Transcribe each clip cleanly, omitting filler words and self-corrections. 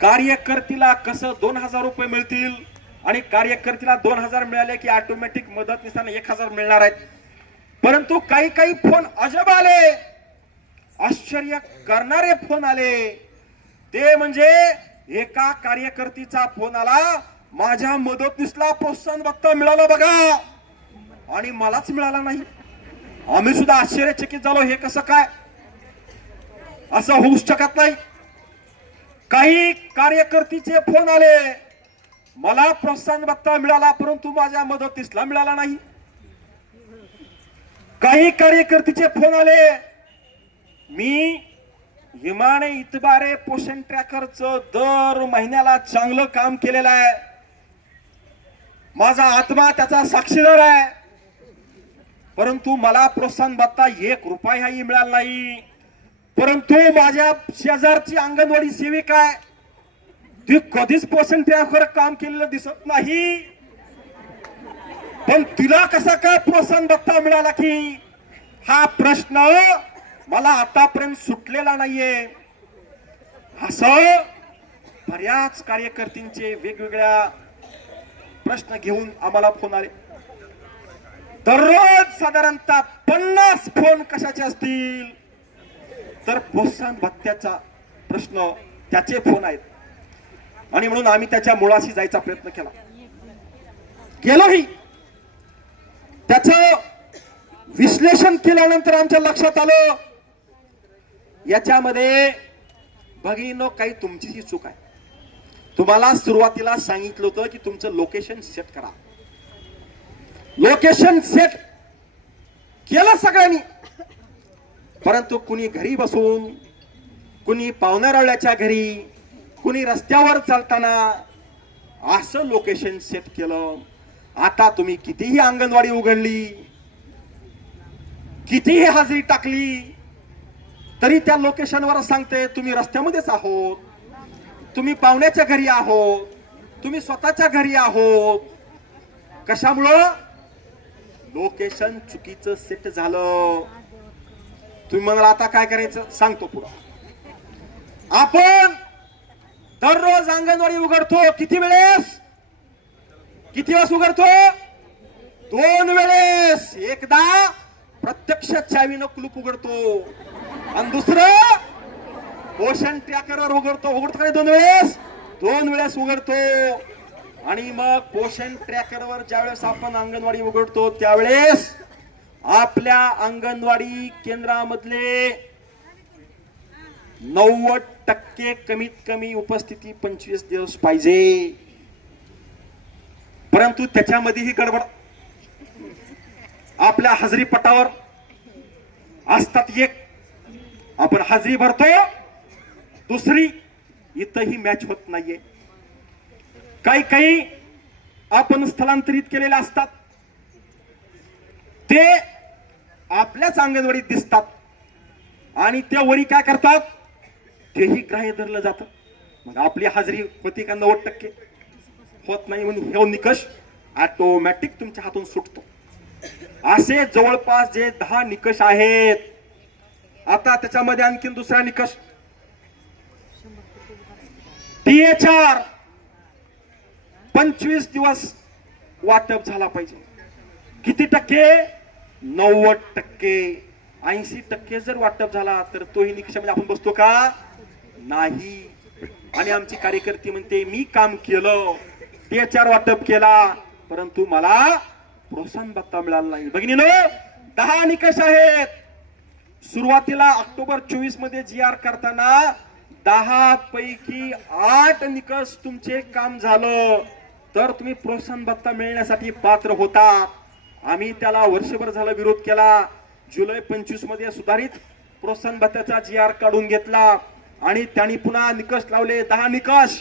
कार्यकर्त्याला कसं 2000 रुपये मिळतील आणि कार्यकर्त्याला 2000 मिळाले की ऑटोमॅटिक मदतनीसाने 1000 मिळणार आहेत. परंतु काही काही फोन अजब आले, आश्चर्य करणारे फोन आले. ते म्हणजे एका कार्यकर्त्याचा फोन आला, माझ्या मदतनीसला प्रोत्साहन भत्ता मिळाला बघा आणि मलाच मिळाला नाही. आम्ही सुद्धा आश्चर्यचकित झालो, हे कसं काय, असं होऊच शकत नाही. काही कार्यकर्त्याचे फोन आले, मला प्रोत्साहन भत्ता मिळाला परंतु माझ्या मदतनीसला मिळाला नाही. काही कार्यकर्त्याचे फोन आले, मी हिमाने इतबारे पोषण ट्रॅकरचं दर महिन्याला चांगलं काम केलेलं आहे, माझा आत्मा त्याचा साक्षीदार आहे, परंतु मला प्रोत्साहन भत्ता 1 रुपयाही मिळाला नाही. परंतु माझ्या शेजारची अंगणवाडी सेविका आहे, ती कधीच पोषण ट्रॅकवर काम केलेलं दिसत नाही, पण तिला कसा काय प्रोत्साहन भत्ता मिळाला की, हा प्रश्न मला आतापर्यंत सुटलेला नाहीये. असं बऱ्याच कार्यकर्त्यांचे वेगवेगळ्या प्रश्न घेऊन आम्हाला फोन आले. दररोज साधारणतः 50 फोन कशाचे असतील, तर प्रोत्साहन भत्त्याचा प्रश्न त्याचे फोन आहेत. आणि म्हणून आम्ही त्याच्या मुळाशी जायचा प्रयत्न केला, गेलोही. त्याचं विश्लेषण केल्यानंतर आमच्या लक्षात आलं, याच्यामध्ये भगिनीनो काही तुमचीही चूक आहे. तुम्हाला सुरुवातीला सांगितलं होतं की तुमचं लोकेशन सेट करा. लोकेशन सेट केलं सगळ्यांनी, परंतु कुणी घरी बसून, कुणी पाहुण्यारावळ्याच्या घरी, कुणी रस्त्यावर चालताना असं लोकेशन सेट केलं. आता तुम्ही कितीही अंगणवाडी उघडली, कितीही हाजरी टाकली, तरी त्या लोकेशनवर सांगते तुम्ही रस्त्यामध्येच आहोत, तुम्ही पाहुण्याच्या घरी आहोत, तुम्ही स्वतःच्या घरी आहोत. कशामुळं? लोकेशन चुकीचं सेट झालं. तुम्ही म्हणाल आता काय करायचं, सांगतो पुढं. आपण दररोज अंगणवाडी उघडतो, किती वेळेस उघडतो? 2 वेळेस. एकदा प्रत्यक्ष चावीनं कुलूप उघडतो आणि दुसरं पोषण ट्रॅकरवर उघडतो का नाही? 2 वेळेस उघडतो. आणि मग पोषण ट्रॅकरवर ज्यावेळेस आपण अंगणवाडी उघडतो त्यावेळेस आपल्या अंगणवाडी केंद्रामधले 90% कमीत कमी उपस्थिती 25 दिवस पाहिजे. परंतु त्याच्यामध्येही गडबड. आपल्या हाजरी पटावर असतात एक, आपण हाजरी भरतो, दुसरी इथंही मॅच होत नाहीये. काही काही आपण स्थलांतरित केलेले असतात, ते आपल्याच अंगणवाडीत दिसतात आणि त्या वरी काय करतात, तेही ग्राह्य धरलं जातं. मग आपली हाजरी होती का 90%? होत नाही, म्हणून हे निकष ऑटोमॅटिक तुमच्या हातून सुटतो. असे जवळपास जे 10 निकष आहेत. आता त्याच्यामध्ये आणखी दुसरा निकष, THR 25 दिवस वाटप झाला पाहिजे. किती टक्के? 90%. 80% जर वाटप झाला तर तोही निकषामध्ये आपण बसतो का? नाही. आणि आमची कार्यकर्ती म्हणते मी काम केलं, THR वाटप केला, परंतु मला प्रोत्साहन भत्ता मिळाला नाही. भगिनीनो, 10 निकष आहेत. सुरुवातीला ऑक्टोबर 24 मध्ये GR करताना 10 पैकी 8 निकष तुमचे काम झालं तर तुम्ही प्रोत्साहन भत्ता मिळण्यासाठी पात्र होता. आम्ही त्याला वर्षभर झाला विरोध केला. जुलै 25 मध्ये सुधारित प्रोत्साहन भत्त्याचा GR काढून घेतला आणि त्यांनी पुन्हा निकष लावले. 10 निकष,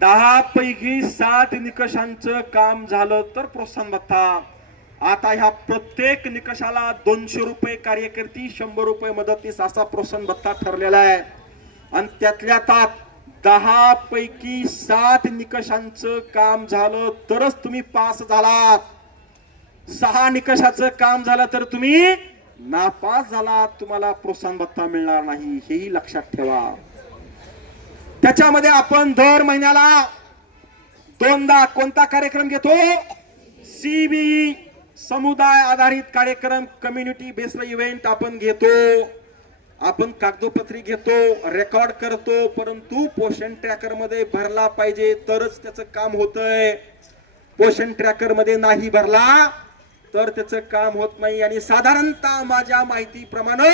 10 पैकी 7 निकषांचं काम झालं तर प्रोत्साहन भत्ता. आता ह्या प्रत्येक निकषाला 200 रुपये कार्यकर्ती, 100 रुपये मदतनीस असा प्रोत्साहन भत्ता ठरलेला आहे. आणि त्यातल्या त्यात 10 पैकी 7 निकषांचं काम झालं तरच तुम्ही पास झालात. 6 निकषाचं काम झालं तर तुम्ही नापास झालात, तुम्हाला प्रोत्साहन भत्ता मिळणार नाही. हेही लक्षात ठेवा. त्याच्यामध्ये आपण दर महिन्याला दोनदा कोणता कार्यक्रम घेतो? सीबी, समुदाय आधारित कार्यक्रम, कम्युनिटी बेस्ड इव्हेंट आपण घेतो. आपण कागदोपत्री घेतो, रेकॉर्ड करतो, परंतु पोषण ट्रॅकर मध्ये भरला पाहिजे तरच त्याचं काम होतंय. पोषण ट्रॅकर मध्ये नाही भरला तर त्याचं काम होत नाही. आणि साधारणतः माझ्या माहितीप्रमाणे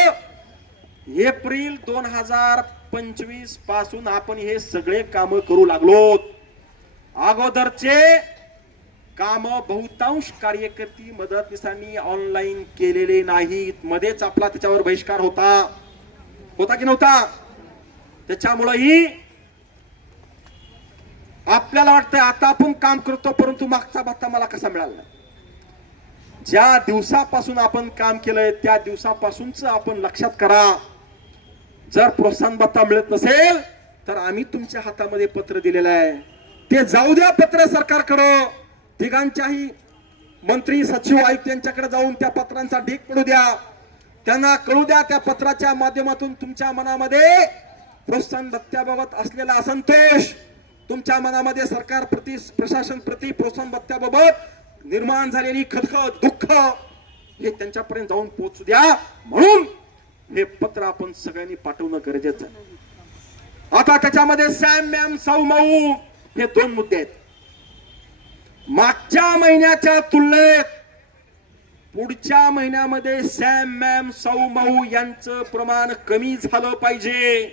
एप्रिल 2025 पासून आपण हे सगळे काम करू लागलो. अगोदरचे काम बहुतांश कार्यकर्ती मदतनीसांनी ऑनलाईन केलेले नाहीत. मध्येच आपला त्याच्यावर बहिष्कार होता की नव्हता? त्याच्यामुळेही आपल्याला वाटतं आता आपण काम करतो, परंतु मागचा भत्ता मला कसा मिळाला नाही. ज्या दिवसापासून आपण काम केलंय त्या दिवसापासूनच आपण लक्षात करा. जर प्रोत्साहन भत्ता मिळत नसेल तर आम्ही तुमच्या हातामध्ये पत्र दिलेलं आहे, ते जाऊ द्या पत्र सरकारकडं. तिघांच्याही मंत्री, सचिव, आयुक्त यांच्याकडे जाऊन त्या पत्रांचा ढीग पडू द्या. त्यांना कळू द्या त्या पत्राच्या माध्यमातून तुमच्या मनामध्ये प्रोत्साहन भत्त्याबाबत असलेला असंतोष, तुमच्या मनामध्ये सरकार प्रति, प्रशासन प्रति प्रोत्साहन भत्त्याबाबत निर्माण झालेली खदखद, दुःख हे त्यांच्यापर्यंत जाऊन पोहोचू द्या. म्हणून हे पत्र आपण सगळ्यांनी पाठवणं गरजेचं आहे. आता त्याच्यामध्ये सॅम मॅम सौ मऊ हे दोन मुद्दे आहेत. मागच्या महिन्याच्या तुलनेत पुढच्या महिन्यामध्ये सॅम मॅम सौ मऊ यांचं प्रमाण कमी झालं पाहिजे.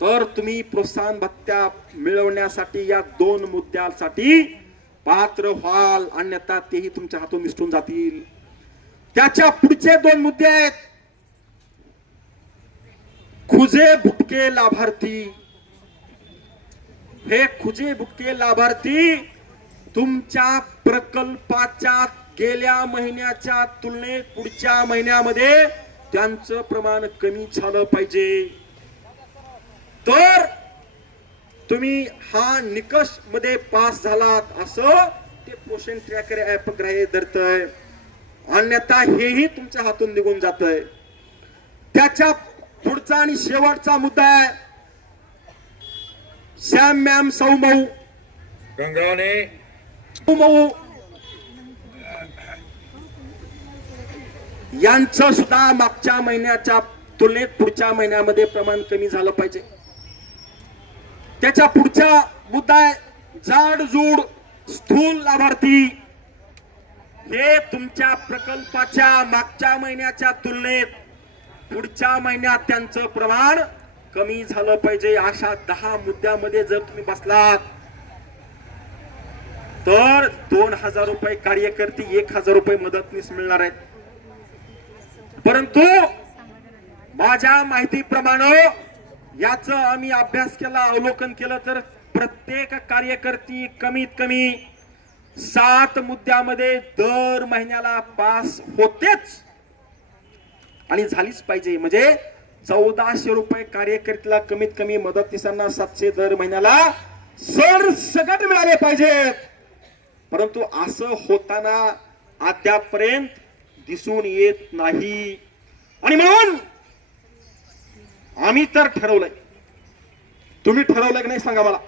तर तुम्ही प्रोत्साहन भत्ता मिळवण्यासाठी या दोन मुद्द्यांसाठी पात्र व्हाल, अन्यथा तेही तुमच्या हातून निसटून जातील. त्याच्या पुढचे दोन मुद्दे आहेत. खुजे भुटके लाभार्थी. हे खुजे भुटके लाभार्थी तुमच्या प्रकल्पाच्या गेल्या महिन्याच्या तुलनेत पुढच्या महिन्यामध्ये त्यांचं प्रमाण कमी झालं पाहिजे. तर तुम्ही हा निकष मध्ये पास झालात असं ते पोषण ट्रॅकर ऍप ग्राह्य धरतय, अन्यथा हेही तुमच्या हातून निघून जातंय. त्याच्या पुढचा आणि शेवटचा मुद्दा आहे सॅम मॅम सौ मऊ. गंगावणे मऊ यांचं सुद्धा मागच्या महिन्याच्या तुलनेत पुढच्या महिन्यामध्ये प्रमाण कमी झालं पाहिजे. त्याच्या पुढचा मुद्दा आहे जाडजूड स्थूल लाभार्थी. हे तुमच्या प्रकल्पाच्या मागच्या महिन्याच्या तुलनेत पुढच्या महिन्यात त्यांचं प्रमाण कमी झालं पाहिजे. अशा 10 मुद्द्यामध्ये जर तुम्ही बसलात तर 2000 रुपये कार्यकर्ती, 1000 रुपये मदतनीस मिळणार आहेत. परंतु माझ्या माहितीप्रमाणे याचं आम्ही अभ्यास केला, अवलोकन केलं तर प्रत्येक कार्यकर्ती कमीत कमी 7 मुद्द्यामध्ये दर महिन्याला पास होतेच आणि झालीच पाहिजे. म्हणजे 1400 रुपये कार्यकर्त्याला कमीत कमी मदतनीसांना 700 दर महिन्याला सरसकट मिळाले पाहिजेत. परंतु असं होताना अद्यापर्यंत दिसून येत नाही. आणि म्हणून आम्ही तर ठरवलंय, तुम्ही ठरवलंय की नाही सांगा मला.